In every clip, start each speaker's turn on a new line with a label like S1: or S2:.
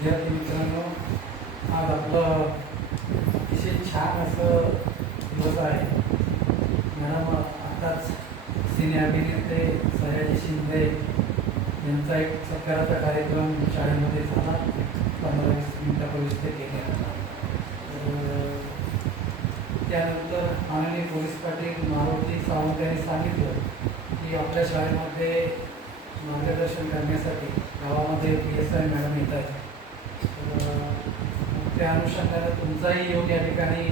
S1: विद्यार्थी मित्रांनो आज आपलं अतिशय छान असं दिवस आहे. मॅडम आत्ताच सिने अभिनेते सयाजी शिंदे यांचा एक सत्काराचा कार्यक्रम शाळेमध्ये झाला. पंधरा वीस मिनिटापूर्वीच ते केले तर, त्यानंतर माननीय पोलीस पाटील मारुती सावंत यांनी सांगितलं की आपल्या शाळेमध्ये मार्गदर्शन करण्यासाठी गावामध्ये पी एस आय मॅडम येत आहेत. त्या अनुषंगाने तुमचाही योग या ठिकाणी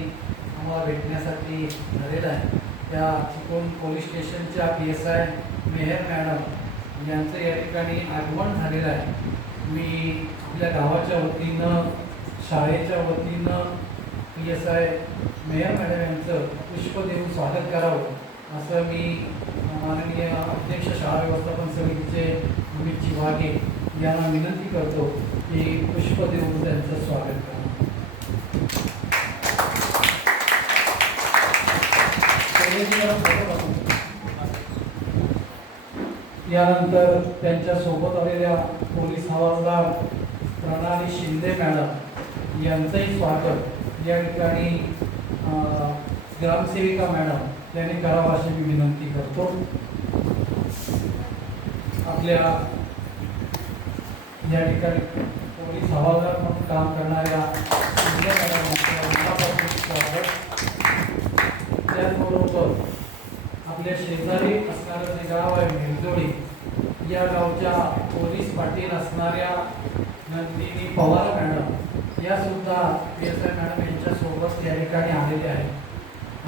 S1: आम्हाला भेटण्यासाठी झालेला आहे. त्या चिपळूण पोलीस स्टेशनच्या P S I Meher madam यांचं या ठिकाणी आगमन झालेलं आहे. मी आपल्या गावाच्या वतीनं शाळेच्या वतीनं P S I Meher madam यांचं पुष्प देऊन स्वागत करावं असं मी माननीय अध्यक्ष शाळा व्यवस्थापन समितीचे अमित वाघे यांना विनंती करतो की पुष्प देऊन त्यांचं स्वागत करा. यानंतर त्यांच्यासोबत आलेल्या पोलीस हवालदार प्रणाली शिंदे मॅडम यांचंही स्वागत. या ठिकाणी ग्रामसेविका मॅडम यांनी करावं अशी मी विनंती करतो. आपल्या या ठिकाणी पोलीस हवालदार म्हणून काम करणाऱ्या शिंदे मॅडम मनापासून स्वागत. त्याचबरोबर आपल्या शेजारी असणारं जे गाव आहे मिरजोळी या गावच्या पोलीस पाटील असणाऱ्या नंदिनी पवार मॅडम या सुद्धा पी एस आय मॅडम यांच्यासोबत या ठिकाणी आलेले आहेत.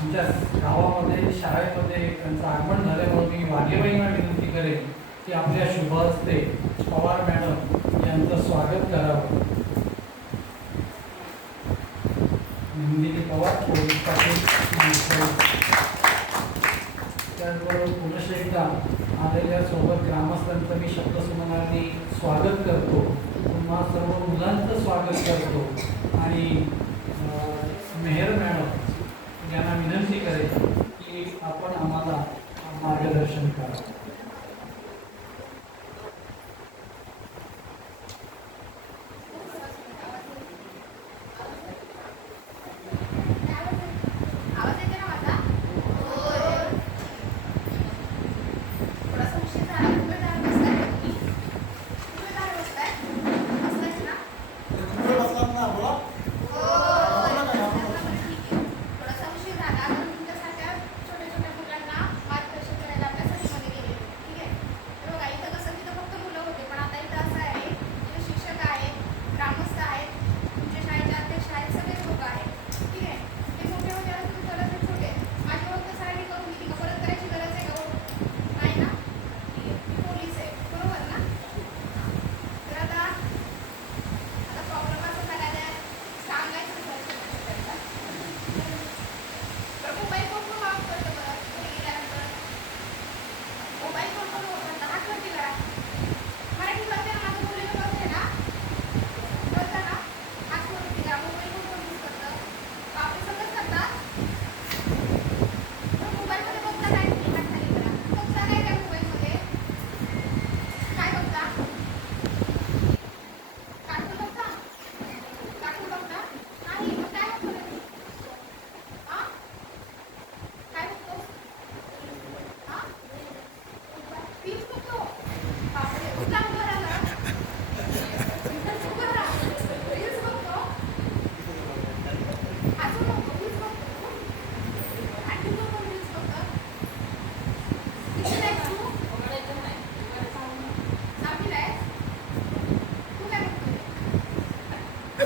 S1: आमच्या गावामध्ये शाळेमध्ये त्यांचं आगमन झाल्यामुळे मी वाघेबाईंना विनंती करेन की आपल्या शुभ हस्ते पवार मॅडम यांचं स्वागत करावं नंदिनी पवार पोलीस पाटील मिरजोळी. त्याचबरोबर पुनश्च एकदा आलेल्या सोबत ग्रामस्थांचं मी शब्दसुमनांनी स्वागत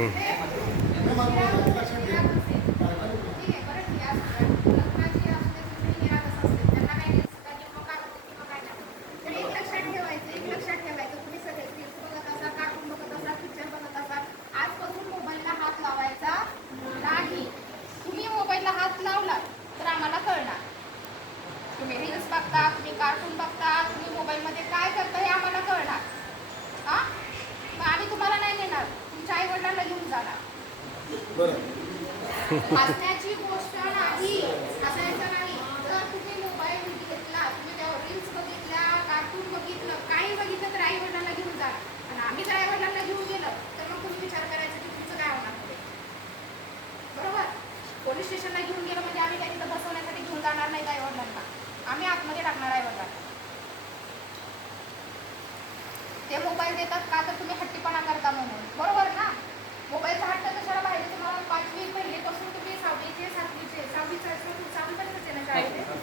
S2: Ừ. वाचण्याची घेतला तुम्ही त्या रील्स बघितल्या कार्टून बघितलं काही बघितलं तर आई वडिलांना घेऊन जा. आम्ही जर आई घेऊन गेलं तर मग तुम्ही विचार करायचा काय होणार ते बरोबर? पोलीस स्टेशनला घेऊन गेलं म्हणजे आम्ही काही बसवण्यासाठी घेऊन जाणार नाही आई वडिलांना. आम्ही आतमध्ये टाकणार आई वडिलांना. ते मोबाईल देतात का तर तुम्ही हट्टीपणा करता म्हणून. बरोबर?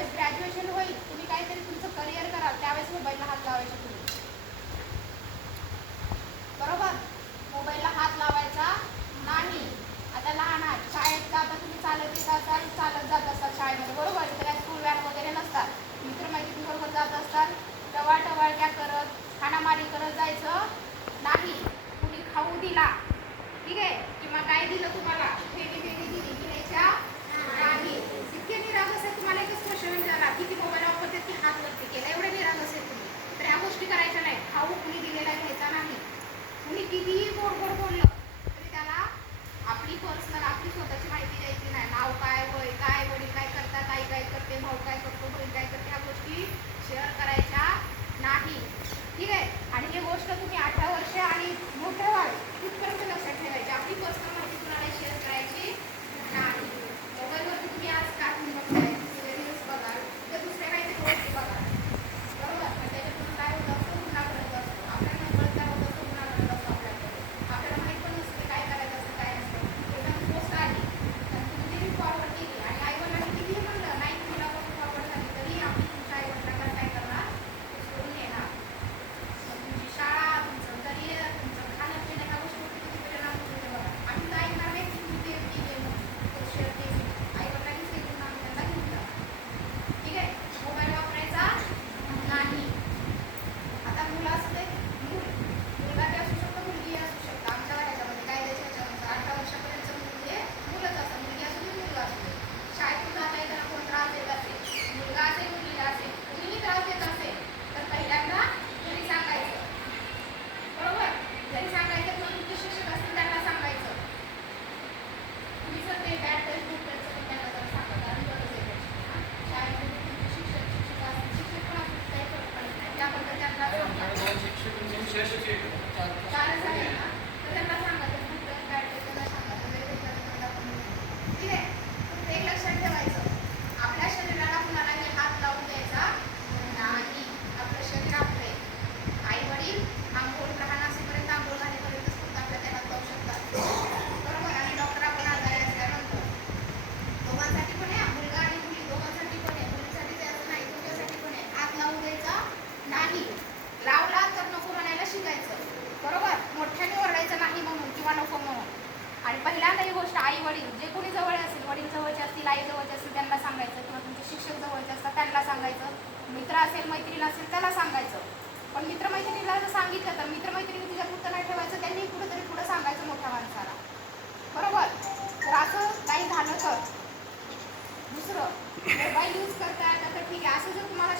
S2: ज्यावेळेस ग्रॅज्युएशन होईल तुम्ही काहीतरी तुमचं करिअर करा त्यावेळेस मोबाईलला हात लावायचे तुम्ही. बरोबर? मोबाईलला हात लावायचा नाही. आता लहान आहात शाळेत आता तुम्ही चालत येत असाल चालत जात असाल शाळेमध्ये बरोबर? इथे काय स्कूल व्हॅन वगैरे नसतात. मित्रमैत्रिणींबरोबर जात असतात टवाळ टवाळक्या करत हाणामारी करत जायचं नाही. कुणी खाऊ दिला ठीक आहे? किंवा काय दिलं तुम्हाला বিয়ে করবো বললো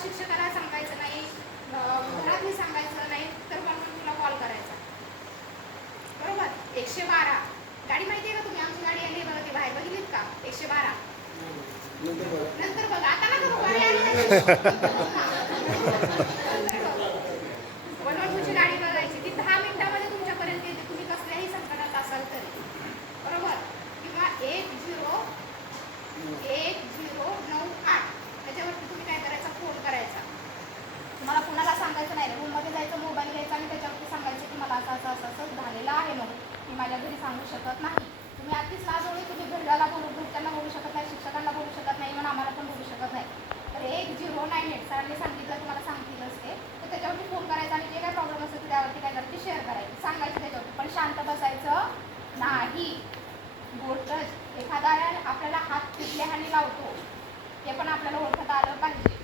S2: शिक्षकाला सांगायचं नाही घरात मी सांगायचं नाही तर मग तुला कॉल करायचा. बरोबर? एकशे बारा. गाडी माहिती आहे का तुम्ही? आमची गाडी आली बघा ती बाहेर. बघितलीत का? एकशे बारा. नंतर बघा. आता ना सांगायचं नाही रूममध्ये जायचं मोबाईल घ्यायचा आणि त्याच्यावरती सांगायचं की मला असं असं असं असं झालेलं आहे म्हणून. मी माझ्या घरी सांगू शकत नाही. तुम्ही आधीच ना होळी तुम्ही घराला बोलू घरच्यांना बोलू शकत नाही शिक्षकांना बोलू शकत नाही म्हणून आम्हाला पण बोलू शकत नाही. तर एक झिरो नाईन एट सरांनी सांगितलं तुम्हाला सांगितलं असते तर त्याच्यावरती फोन करायचा आणि जे काय प्रॉब्लेम असतो त्यावरती काय करायची शेअर करायची. सांगायचं त्याच्यावरती. पण शांत बसायचं नाही. गोष्टच एखादा आपल्याला हात तिथल्या हानी लावतो. ते पण आपल्याला ओळखता आलं पाहिजे.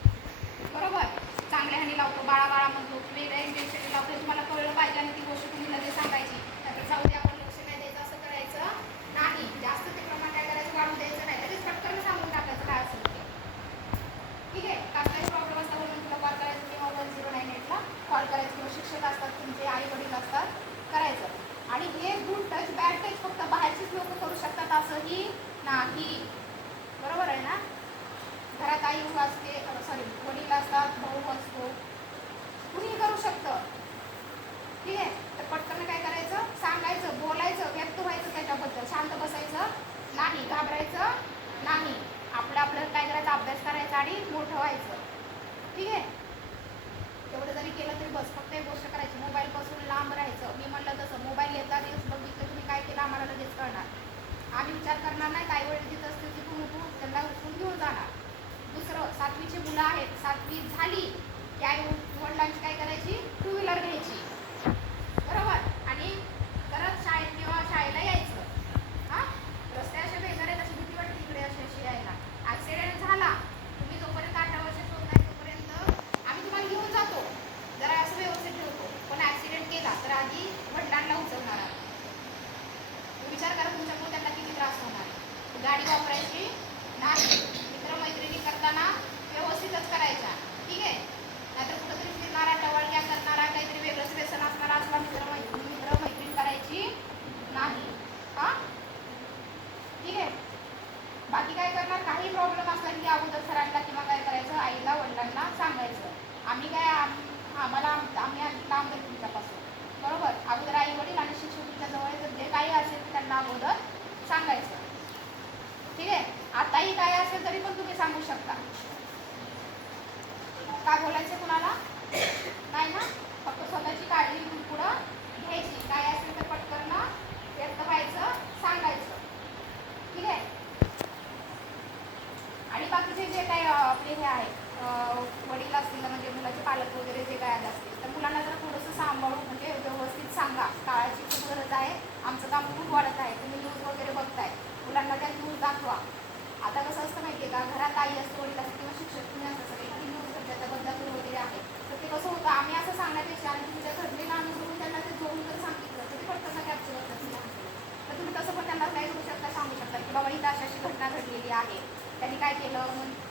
S2: त्यांनी काय केलं? मग